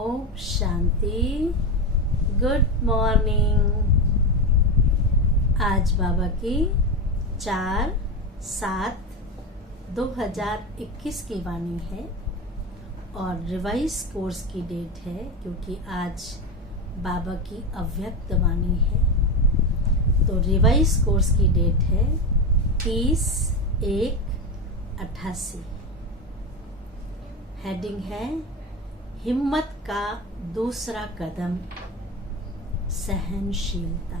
Om Shanti. Good morning. आज बाबा की 4/7/2021 की वाणी है और रिवाइज कोर्स की डेट है, क्योंकि आज बाबा की अव्यक्त वाणी है। तो रिवाइज कोर्स की डेट है 30/1/88। हेडिंग है हिम्मत का दूसरा कदम, सहनशीलता।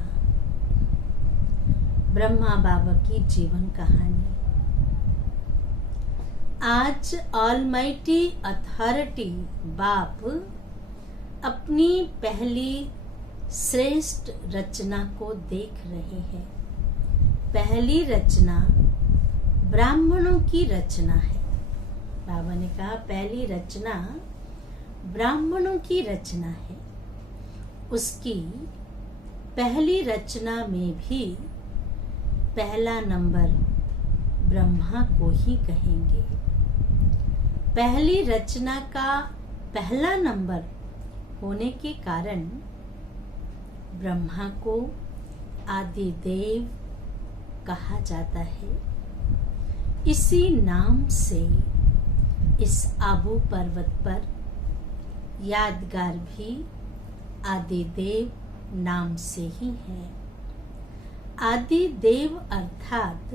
ब्रह्मा बाबा की जीवन कहानी। आज ऑलमाइटी अथॉरिटी बाप अपनी पहली श्रेष्ठ रचना को देख रहे हैं। पहली रचना ब्राह्मणों की रचना है। बाबा ने कहा पहली रचना ब्राह्मणों की रचना है। उसकी पहली रचना में भी पहला नंबर ब्रह्मा को ही कहेंगे। पहली रचना का पहला नंबर होने के कारण ब्रह्मा को आदि देव कहा जाता है। इसी नाम से इस आबू पर्वत पर यादगार भी आदि देव नाम से ही है। आदि देव अर्थात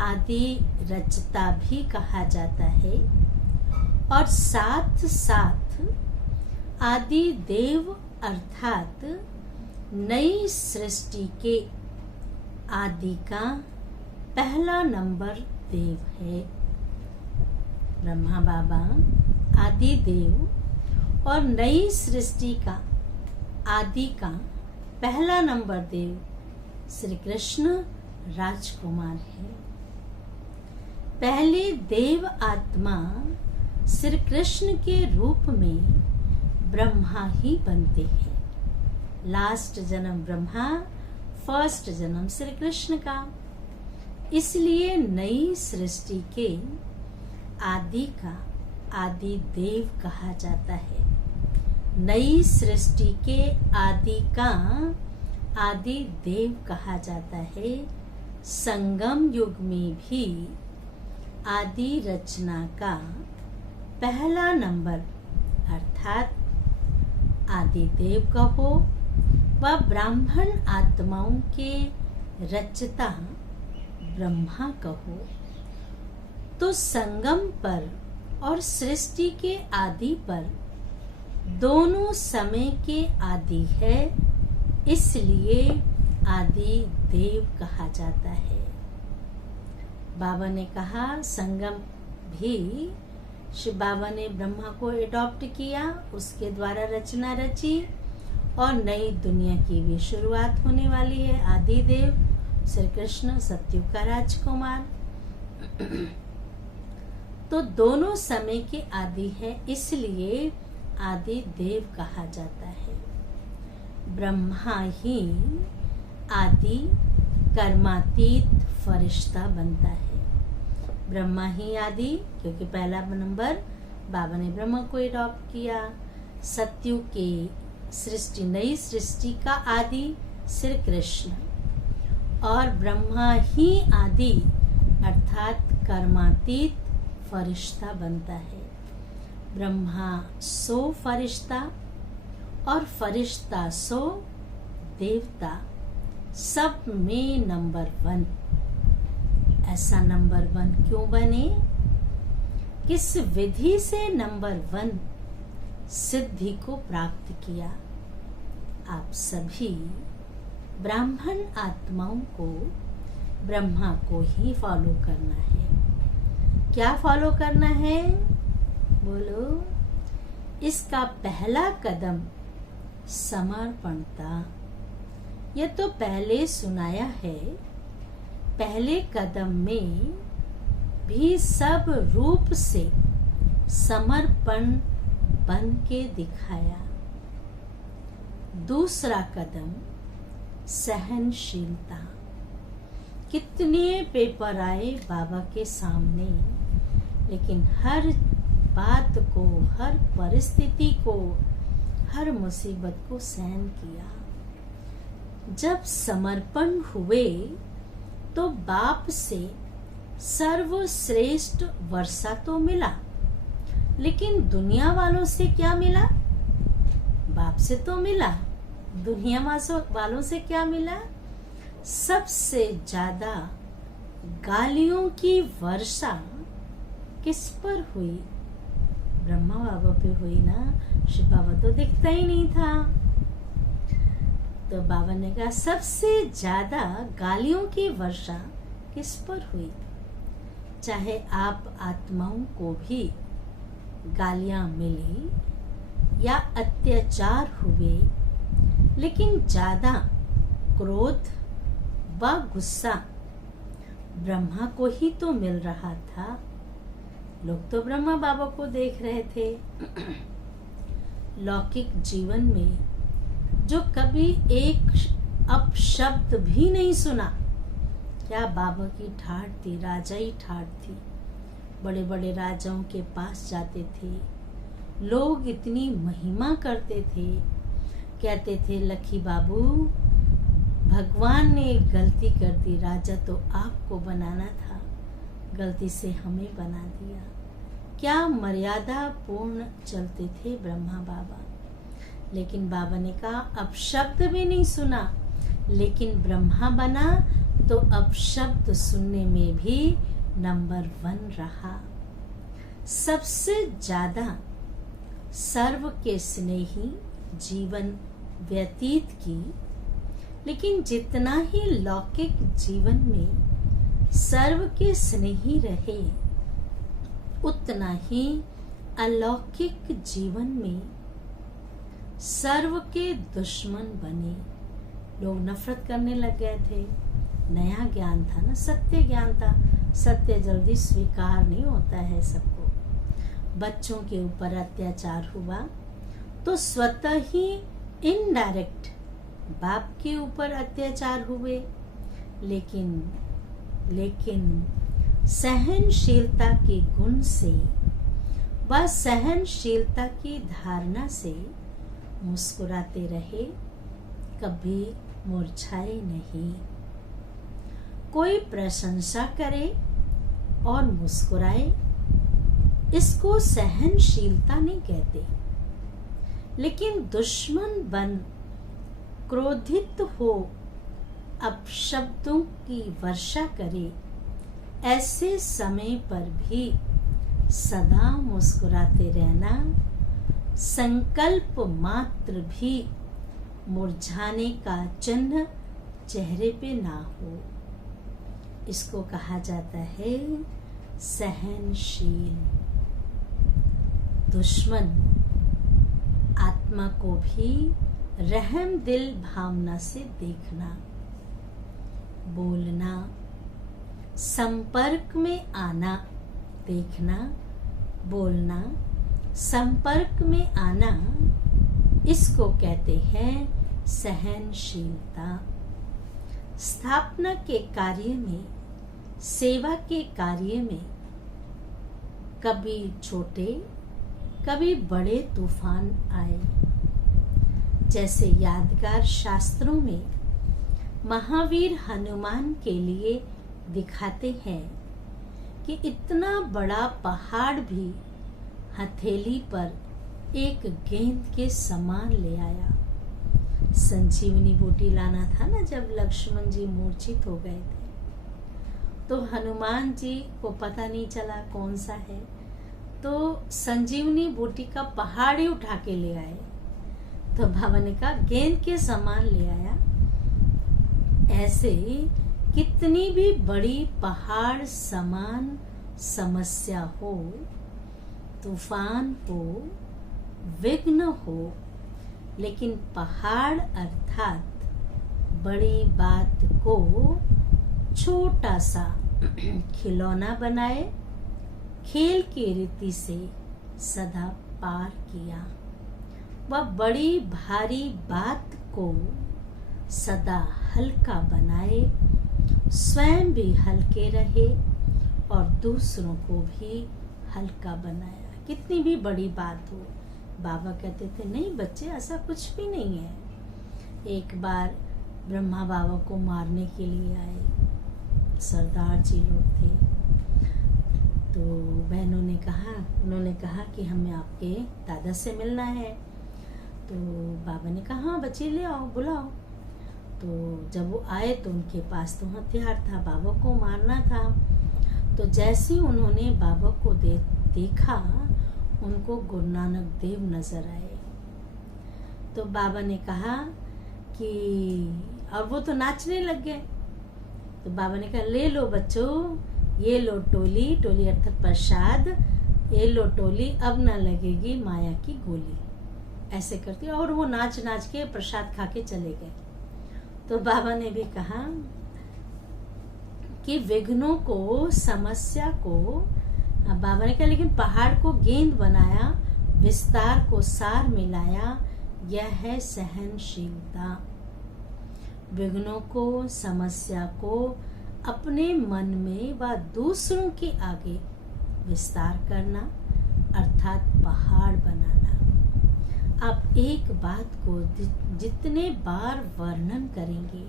आदि रचता भी कहा जाता है और साथ साथ आदि देव अर्थात नई सृष्टि के आदि का पहला नंबर देव है। ब्रह्मा बाबा आदि देव और नई सृष्टि का आदि का पहला नंबर देव श्री कृष्ण राजकुमार है। पहले देव आत्मा श्री कृष्ण के रूप में ब्रह्मा ही बनते हैं। लास्ट जन्म ब्रह्मा, फर्स्ट जन्म श्री कृष्ण का। इसलिए नई सृष्टि के आदि का आदि देव कहा जाता है। नई सृष्टि के आदि का आदि देव कहा जाता है। संगम युग में भी आदि रचना का पहला नंबर अर्थात आदि देव कहो व ब्राह्मण आत्माओं के रचता ब्रह्मा कहो, तो संगम पर और सृष्टि के आदि पर दोनों समय के आदि है, इसलिए आदि देव कहा जाता है। बाबा ने कहा संगम भी शिव बाबा ने ब्रह्मा को एडॉप्ट किया, उसके द्वारा रचना रची और नई दुनिया की भी शुरुआत होने वाली है। आदि देव श्री कृष्ण सत्युग का राजकुमार। तो दोनों समय के आदि है, इसलिए आदि देव कहा जाता है। ब्रह्मा ही आदि कर्मातीत फरिश्ता बनता है। ब्रह्मा ही आदि, क्योंकि पहला नंबर बाबा ने ब्रह्मा को अडॉप्ट किया। सत्युग के सृष्टि, नई सृष्टि का आदि श्री कृष्ण और ब्रह्मा ही आदि अर्थात कर्मातीत फरिश्ता बनता है। ब्रह्मा 100 फरिश्ता और फरिश्ता 100 देवता, सब में नंबर 1। ऐसा नंबर 1 क्यों बने? किस विधि से नंबर 1 सिद्धि को प्राप्त किया? आप सभी ब्राह्मण आत्माओं को ब्रह्मा को ही फॉलो करना है। क्या फॉलो करना है? बोलो। इसका पहला कदम समर्पणता। यह तो पहले सुनाया है। पहले कदम में भी सब रूप से समर्पण बन के दिखाया। दूसरा कदम सहनशीलता। कितने पेपर आए बाबा के सामने, लेकिन हर बात को, हर परिस्थिति को, हर मुसीबत को सहन किया। जब समर्पण हुए तो बाप से सर्वश्रेष्ठ वर्षा तो मिला, लेकिन दुनिया वालों से क्या मिला? बाप से तो मिला, दुनिया वालों से क्या मिला? सबसे ज्यादा गालियों की वर्षा किस पर हुई? ब्रह्मा बाबा पे हुई ना। शिव बाबा तो दिखता ही नहीं था। तो बाबा ने कहा सबसे ज्यादा गालियों की वर्षा किस पर हुई? चाहे आप आत्माओं को भी गालियां मिली या अत्याचार हुए, लेकिन ज्यादा क्रोध व गुस्सा ब्रह्मा को ही तो मिल रहा था। लोग तो ब्रह्मा बाबा को देख रहे थे। लौकिक जीवन में जो कभी एक अपशब्द भी नहीं सुना, क्या बाबा की ठाठ थी, राजा ही ठाठ थी। बड़े बड़े राजाओं के पास जाते थे, लोग इतनी महिमा करते थे, कहते थे लखी बाबू भगवान ने एक गलती कर दी, राजा तो आपको बनाना था, गलती से हमें बना दिया। क्या मर्यादा पूर्ण चलते थे ब्रह्मा बाबा। लेकिन बाबा ने कहा अब शब्द भी नहीं सुना, लेकिन ब्रह्मा बना तो अब शब्द सुनने में भी नंबर 1 रहा। सबसे ज्यादा सर्व के स्नेही जीवन व्यतीत की, लेकिन जितना ही लौकिक जीवन में सर्व के स्नेही रहे, उतना ही अलौकिक जीवन में सर्व के दुश्मन बने। लोग नफरत करने लग गए थे। नया ज्ञान था ना, सत्य ज्ञान था। सत्य जल्दी स्वीकार नहीं होता है सबको। बच्चों के ऊपर अत्याचार हुआ तो स्वतः ही इनडायरेक्ट बाप के ऊपर अत्याचार हुए, लेकिन सहनशीलता के गुण से व सहनशीलता की धारणा से मुस्कुराते रहे, कभी मुरझाए नहीं। कोई प्रशंसा करे और मुस्कुराए, इसको सहनशीलता नहीं कहते। लेकिन दुश्मन बन क्रोधित हो अपशब्दों की वर्षा करे, ऐसे समय पर भी सदा मुस्कुराते रहना, संकल्प मात्र भी मुरझाने का चिन्ह चेहरे पे ना हो। इसको कहा जाता है सहनशील। दुश्मन आत्मा को भी रहम दिल भावना से देखना, बोलना, संपर्क में आना, देखना, बोलना, संपर्क में आना, इसको कहते हैं सहनशीलता। स्थापना के कार्य में, सेवा के कार्य में कभी छोटे कभी बड़े तूफान आए। जैसे यादगार शास्त्रों में महावीर हनुमान के लिए दिखाते हैं कि इतना बड़ा पहाड़ भी हथेली पर एक गेंद के समान ले आया। संजीवनी बूटी लाना था ना, जब लक्ष्मण जी मूर्छित हो गए थे, तो हनुमान जी को पता नहीं चला कौन सा है, तो संजीवनी बूटी का पहाड़ ही उठा के ले आए। तो बाबा ने कहा गेंद के समान ले आया। ऐसे कितनी भी बड़ी पहाड़ समान समस्या हो, तूफान हो, विघ्न हो, लेकिन पहाड़ अर्थात बड़ी बात को छोटा सा खिलौना बनाए, खेल की रीति से सदा पार किया। वह बड़ी भारी बात को सदा हल्का बनाए, स्वयं भी हल्के रहे और दूसरों को भी हल्का बनाया। कितनी भी बड़ी बात हो। बाबा कहते थे नहीं बच्चे, ऐसा कुछ भी नहीं है। एक बार ब्रह्मा बाबा को मारने के लिए आए सरदार जी लोग थे, तो बहनों ने कहा, उन्होंने कहा कि हमें आपके दादा से मिलना है। तो बाबा ने कहा हाँ बच्चे ले आओ, बुलाओ। तो जब वो आए तो उनके पास तो हथियार था, बाबा को मारना था। तो जैसे ही उन्होंने बाबा को देखा, उनको गुरु नानक देव नजर आए। तो बाबा ने कहा कि, और वो तो नाचने लग गए। तो बाबा ने कहा ले लो बच्चों, ये लो टोली, टोली अर्थात प्रसाद, ये लो टोली, अब ना लगेगी माया की गोली। ऐसे करती, और वो नाच नाच के प्रसाद खा के चले गए। तो बाबा ने भी कहा कि विघ्नों को, समस्या को, बाबा ने कहा लेकिन पहाड़ को गेंद बनाया, विस्तार को सार मिलाया, यह है सहनशीलता। विघ्नों को, समस्या को अपने मन में व दूसरों के आगे विस्तार करना अर्थात पहाड़ बनाना। आप एक बात को जितने बार वर्णन करेंगे,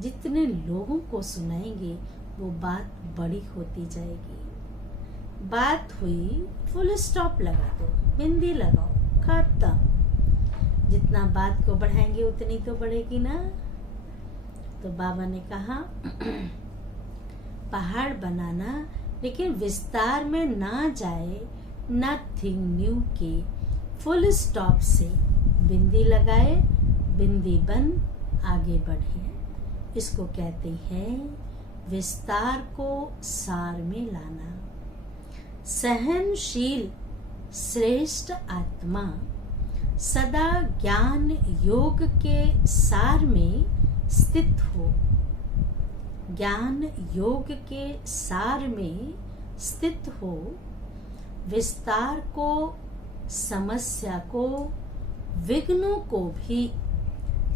जितने लोगों को सुनाएंगे, वो बात बड़ी होती जाएगी। बात हुई, फुल स्टॉप लगा दो, बिंदी लगाओ, खत्म। जितना बात को बढ़ाएंगे उतनी तो बढ़ेगी ना। तो बाबा ने कहा पहाड़ बनाना, लेकिन विस्तार में ना जाए, नथिंग न्यू के फुल स्टॉप से बिंदी लगाए, बिंदी बन आगे बढ़े। इसको कहते हैं विस्तार को सार में लाना। सहनशील श्रेष्ठ आत्मा सदा ज्ञान योग के सार में स्थित हो। ज्ञान योग के सार में स्थित हो, विस्तार को, समस्या को, विघ्नों को भी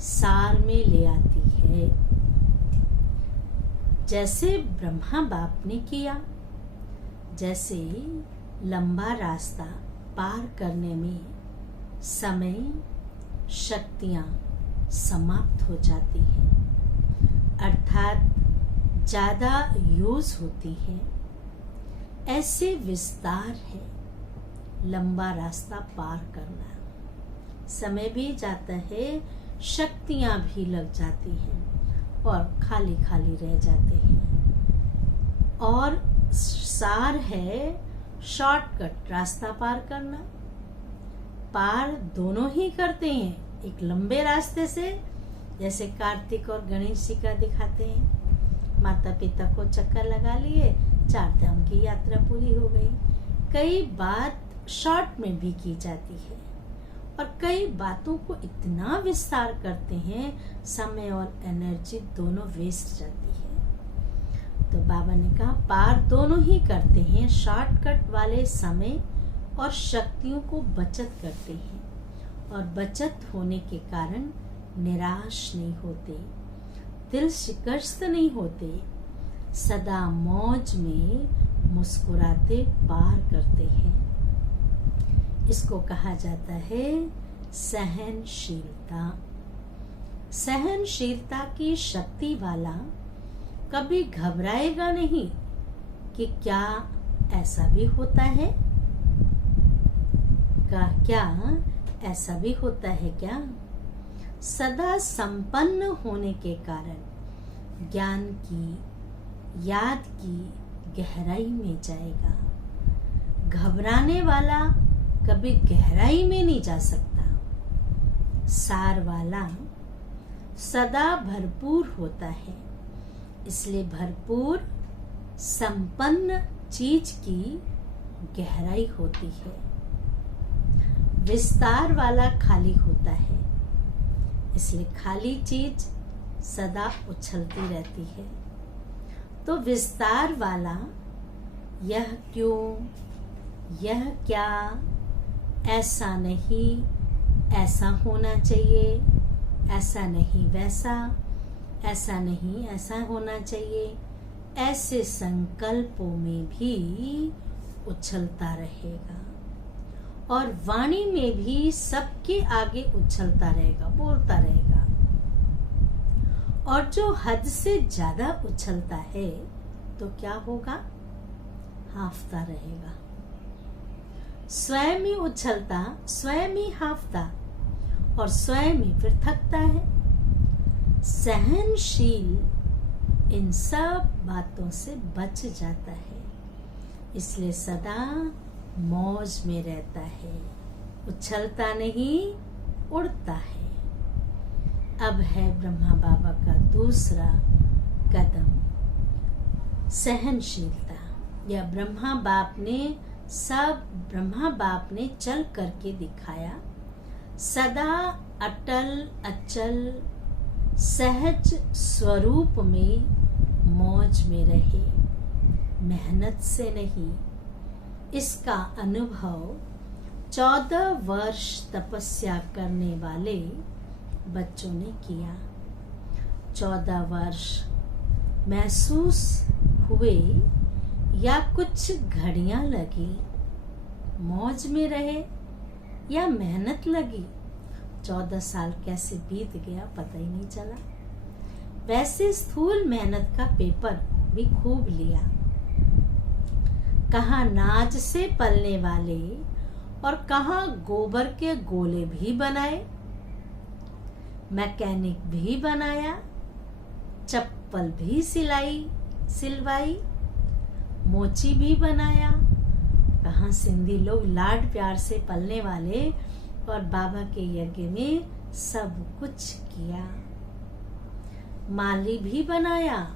सार में ले आती है। जैसे ब्रह्मा बाप ने किया, जैसे लंबा रास्ता पार करने में समय, शक्तियां समाप्त हो जाती हैं, अर्थात ज्यादा यूज होती हैं, ऐसे विस्तार है लंबा रास्ता पार करना। समय भी जाता है, शक्तियां भी लग जाती हैं और खाली खाली रह जाते हैं। और सार है शॉर्टकट रास्ता पार करना। पार दोनों ही करते हैं, एक लंबे रास्ते से, जैसे कार्तिक और गणेश जी का दिखाते हैं, माता पिता को चक्कर लगा लिए, 4 धाम की यात्रा पूरी हो गई। कई बात शॉर्ट में भी की जाती है और कई बातों को इतना विस्तार करते हैं, समय और एनर्जी दोनों वेस्ट जाती है। तो बाबा ने कहा पार दोनों ही करते हैं, शॉर्टकट वाले समय और शक्तियों को बचत करते हैं, और बचत होने के कारण निराश नहीं होते, दिल शिकस्त नहीं होते, सदा मौज में मुस्कुराते पार करते हैं। इसको कहा जाता है सहनशीलता। सहनशीलता की शक्ति वाला कभी घबराएगा नहीं कि क्या ऐसा भी होता है, क्या ऐसा भी होता है क्या। सदा संपन्न होने के कारण ज्ञान की, याद की गहराई में जाएगा। घबराने वाला कभी गहराई में नहीं जा सकता। सार वाला सदा भरपूर होता है, इसलिए भरपूर संपन्न चीज की गहराई होती है। विस्तार वाला खाली होता है, इसलिए खाली चीज सदा उछलती रहती है। तो विस्तार वाला यह क्यों, यह क्या, ऐसा नहीं, ऐसा होना चाहिए, ऐसा नहीं वैसा, ऐसा नहीं ऐसा होना चाहिए, ऐसे संकल्पों में भी उछलता रहेगा। और वाणी में भी सबके आगे उछलता रहेगा, बोलता रहेगा। और जो हद से ज्यादा उछलता है तो क्या होगा? हांफता रहेगा। स्वयं ही उछलता, स्वयं ही हांफता और स्वयं ही फिर थकता है। सहनशील इन सब बातों से बच जाता है, इसलिए सदा मौज में रहता है, उछलता नहीं, उड़ता है। अब है ब्रह्मा बाबा का दूसरा कदम, सहनशीलता। या ब्रह्मा बाप ने चल करके दिखाया। सदा अटल अचल सहज स्वरूप में मौज में रहे, मेहनत से नहीं। इसका अनुभव 14 वर्ष तपस्या करने वाले बच्चों ने किया। 14 वर्ष महसूस हुए या कुछ घड़ियां लगी, मौज में रहे या मेहनत लगी, 14 साल कैसे बीत गया पता ही नहीं चला। वैसे स्थूल मेहनत का पेपर भी खूब लिया। कहाँ नाज से पलने वाले और कहाँ गोबर के गोले भी बनाए, मैकेनिक भी बनाया, चप्पल भी सिलवाई, मोची भी बनाया। कहाँ सिंधी लोग लाड प्यार से पलने वाले और बाबा के यज्ञ में सब कुछ किया। माली भी बनाया,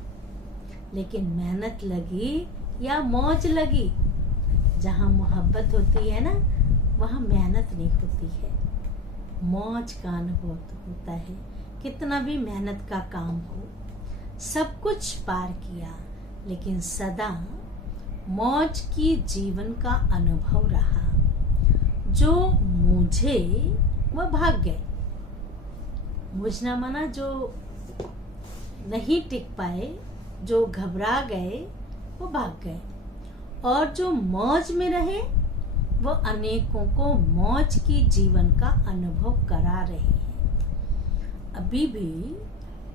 लेकिन मेहनत लगी या मौज लगी। जहाँ मोहब्बत होती है ना, वहाँ मेहनत नहीं होती है, मौज का अनुभव होता है। कितना भी मेहनत का काम हो, सब कुछ पार किया, लेकिन सदा मौज की जीवन का अनुभव रहा। जो मुझे वह भाग गए, मुझना माना जो नहीं टिक पाए, जो घबरा गए वो भाग गए, और जो मौज में रहे वो अनेकों को मौज की जीवन का अनुभव करा रहे हैं। अभी भी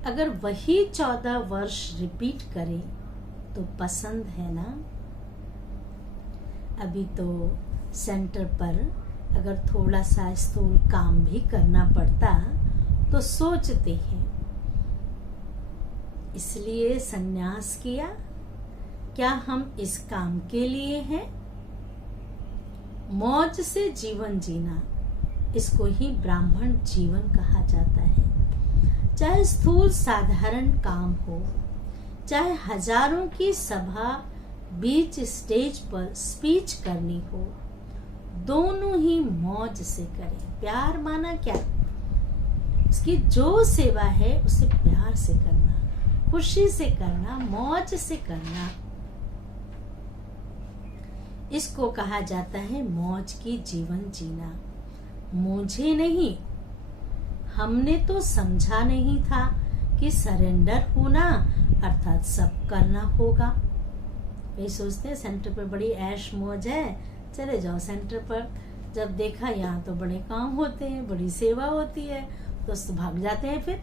अगर वही 14 वर्ष रिपीट करें तो पसंद है ना। अभी तो सेंटर पर अगर थोड़ा सा स्थूल काम भी करना पड़ता तो सोचते हैं, इसलिए संन्यास किया, क्या हम इस काम के लिए हैं? मौज से जीवन जीना, इसको ही ब्राह्मण जीवन कहा जाता है। चाहे स्थूल साधारण काम हो, चाहे हजारों की सभा बीच स्टेज पर स्पीच करनी हो, दोनों ही मौज से करें। प्यार माना क्या? उसकी जो सेवा है उसे प्यार से करना, खुशी से करना, मौज से करना, इसको कहा जाता है मौज की जीवन जीना। मुझे नहीं, हमने तो समझा नहीं था कि सरेंडर होना अर्थात सब करना होगा। वे सोचते हैं सेंटर पर बड़ी ऐश मौज है, चले जाओ सेंटर पर। जब देखा यहाँ तो बड़े काम होते हैं, बड़ी सेवा होती है, तो भाग जाते हैं फिर।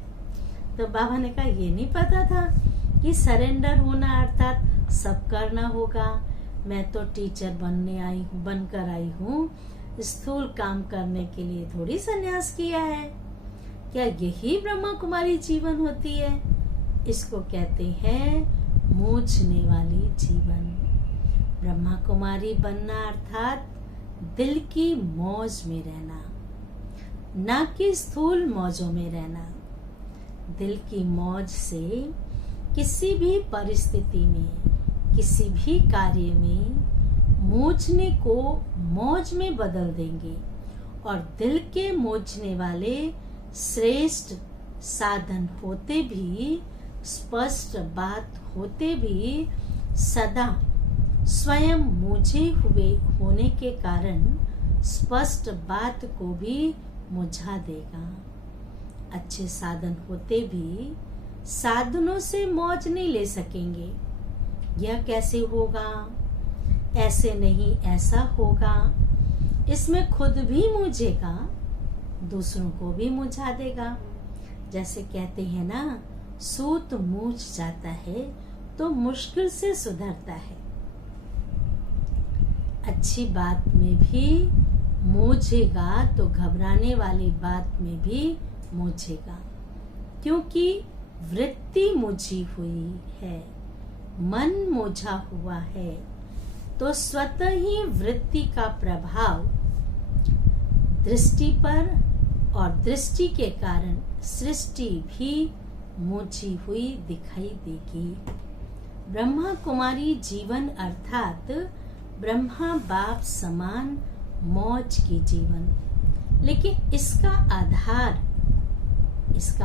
तो बाबा ने कहा ये नहीं पता था कि सरेंडर होना अर्थात सब करना होगा। मैं तो टीचर बनकर आई हूँ, स्थूल काम करने के लिए थोड़ी संन्यास किया है। क्या यही ब्रह्मा कुमारी जीवन होती है? इसको कहते हैं मूझने वाली जीवन। ब्रह्मा कुमारी बनना अर्थात दिल की मौज में रहना, ना कि स्थूल मौजों में रहना। दिल की मौज से किसी भी परिस्थिति में, किसी भी कार्य में मूझने को मौज में बदल देंगे। और दिल के मूझने वाले श्रेष्ठ साधन होते भी, स्पष्ट बात होते भी, सदा स्वयं मूझे हुए होने के कारण स्पष्ट बात को भी मुझा देगा। अच्छे साधन होते भी साधनों से मौज नहीं ले सकेंगे। यह कैसे होगा? ऐसे नहीं ऐसा होगा। इसमें खुद भी मुझेगा, दूसरों को भी मुझा देगा। जैसे कहते हैं ना, सूत मूझ जाता है तो मुश्किल से सुधरता है। अच्छी बात में भी मूझेगा तो घबराने वाली बात में भी मूझेगा, क्योंकि वृत्ति मुझी हुई है, मन मूझा हुआ है, तो स्वतः ही वृत्ति का प्रभाव दृष्टि पर, और दृष्टि के कारण सृष्टि भी मूझी हुई दिखाई देगी। ब्रह्मा कुमारी जीवन अर्थात ब्रह्मा बाप समान मौज की जीवन, लेकिन इसका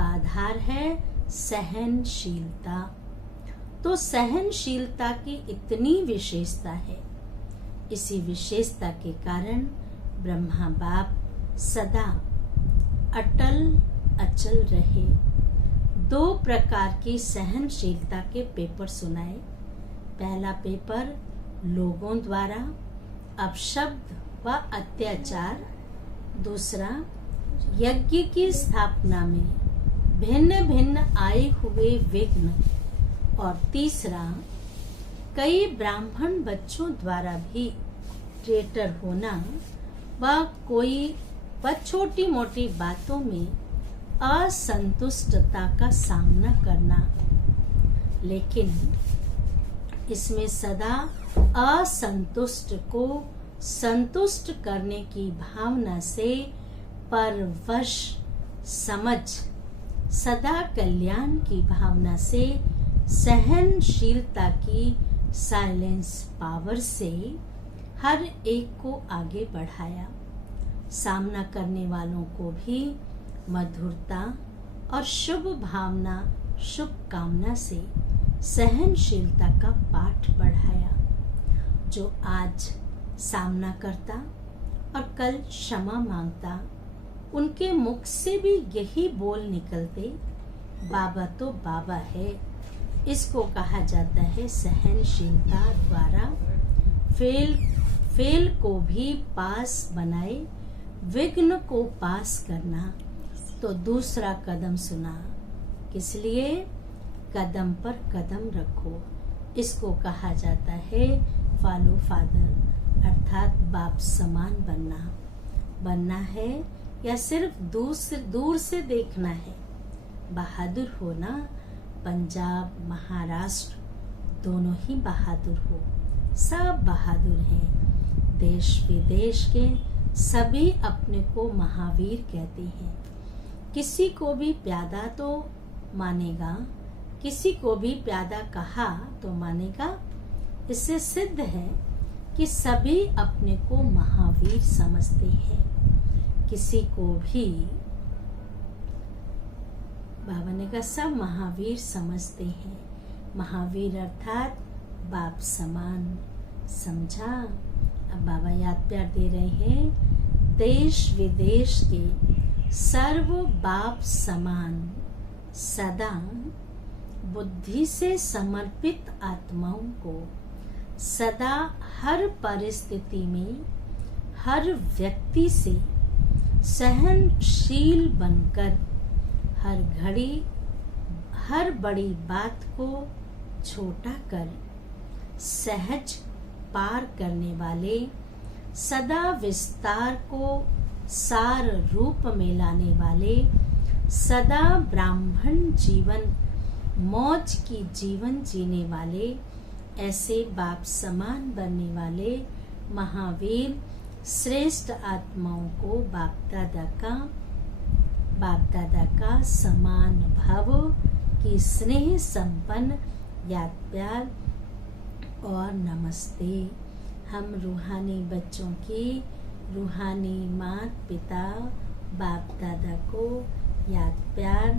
आधार है सहनशीलता। तो सहनशीलता की इतनी विशेषता है, इसी विशेषता के कारण ब्रह्मा बाप सदा अटल अचल रहे। 2 प्रकार की सहनशीलता के पेपर सुनाए। पहला पेपर लोगों द्वारा अपशब्द व अत्याचार, दूसरा यज्ञ की स्थापना में भिन्न भिन्न आए हुए विघ्न, और तीसरा कई ब्राह्मण बच्चों द्वारा भी ट्रेटर होना व छोटी मोटी बातों में असंतुष्टता का सामना करना। लेकिन इसमें सदा असंतुष्ट को संतुष्ट करने की भावना से परवश समझ, सदा कल्याण की भावना से, सहनशीलता की साइलेंस पावर से हर एक को आगे बढ़ाया। सामना करने वालों को भी मधुरता और शुभ भावना, शुभकामना से सहनशीलता का पाठ पढ़ाया। जो आज सामना करता और कल क्षमा मांगता, उनके मुख से भी यही बोल निकलते, बाबा तो बाबा है। इसको कहा जाता है सहनशीलता द्वारा फेल को भी पास बनाए, विघ्न को पास करना। तो दूसरा कदम सुना, किस लिए? कदम पर कदम रखो। इसको कहा जाता है फॉलो फादर, अर्थात बाप समान बनना है, या सिर्फ दूर से देखना है। बहादुर होना, पंजाब महाराष्ट्र दोनों ही बहादुर हो, सब बहादुर हैं। देश विदेश के सभी अपने को महावीर कहते हैं। किसी को भी प्यादा तो मानेगा, किसी को भी प्यादा कहा तो मानेगा। इससे सिद्ध है कि सभी अपने को महावीर समझते हैं। किसी को भी बाबा ने कहा सब महावीर समझते हैं। महावीर अर्थात बाप समान, समझा? अब बाबा याद प्यार दे रहे हैं, देश विदेश के सर्व बाप समान, सदा बुद्धि से समर्पित आत्माओं को, सदा हर परिस्थिति में हर व्यक्ति से सहनशील बनकर, हर घड़ी हर बड़ी बात को छोटा कर सहज पार करने वाले, सदा विस्तार को सार रूप में लाने वाले, सदा ब्राह्मण जीवन, मौज की जीवन जीने वाले, ऐसे बाप समान बनने वाले महावीर श्रेष्ठ आत्माओं को बाप दादा का समान भव की स्नेह संपन्न याद प्यार और नमस्ते। हम रूहानी बच्चों की रूहानी माता पिता बाप दादा को याद प्यार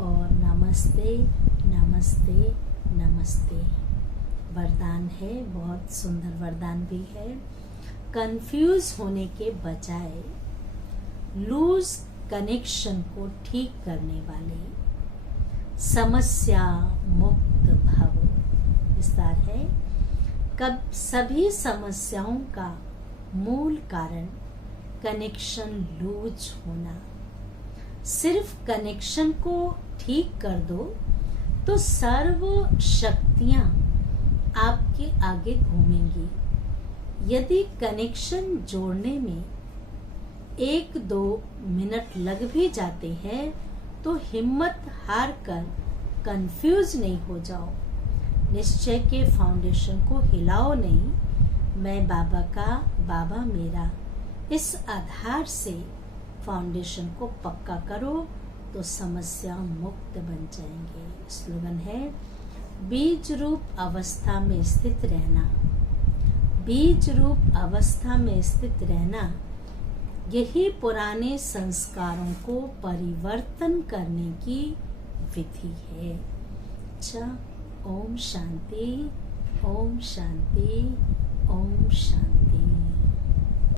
और नमस्ते नमस्ते नमस्ते। वरदान है, बहुत सुंदर वरदान भी है। कंफ्यूज होने के बजाय लूज कनेक्शन को ठीक करने वाले, समस्या मुक्त भव। विस्तार है, कब सभी समस्याओं का मूल कारण कनेक्शन लूज होना। सिर्फ कनेक्शन को ठीक कर दो तो सर्व शक्तियां आपके आगे घूमेंगी। यदि कनेक्शन जोड़ने में 1-2 मिनट लग भी जाते हैं तो हिम्मत हार कर कंफ्यूज नहीं हो जाओ। निश्चय के फाउंडेशन को हिलाओ नहीं, मैं बाबा का, बाबा मेरा, इस आधार से फाउंडेशन को पक्का करो तो समस्या मुक्त बन जाएंगे। स्लोगन है, बीज रूप अवस्था में स्थित रहना। बीज रूप अवस्था में स्थित रहना, यही पुराने संस्कारों को परिवर्तन करने की विधि है। अच्छा, ओम शांति, ओम शांति, ओम शांति।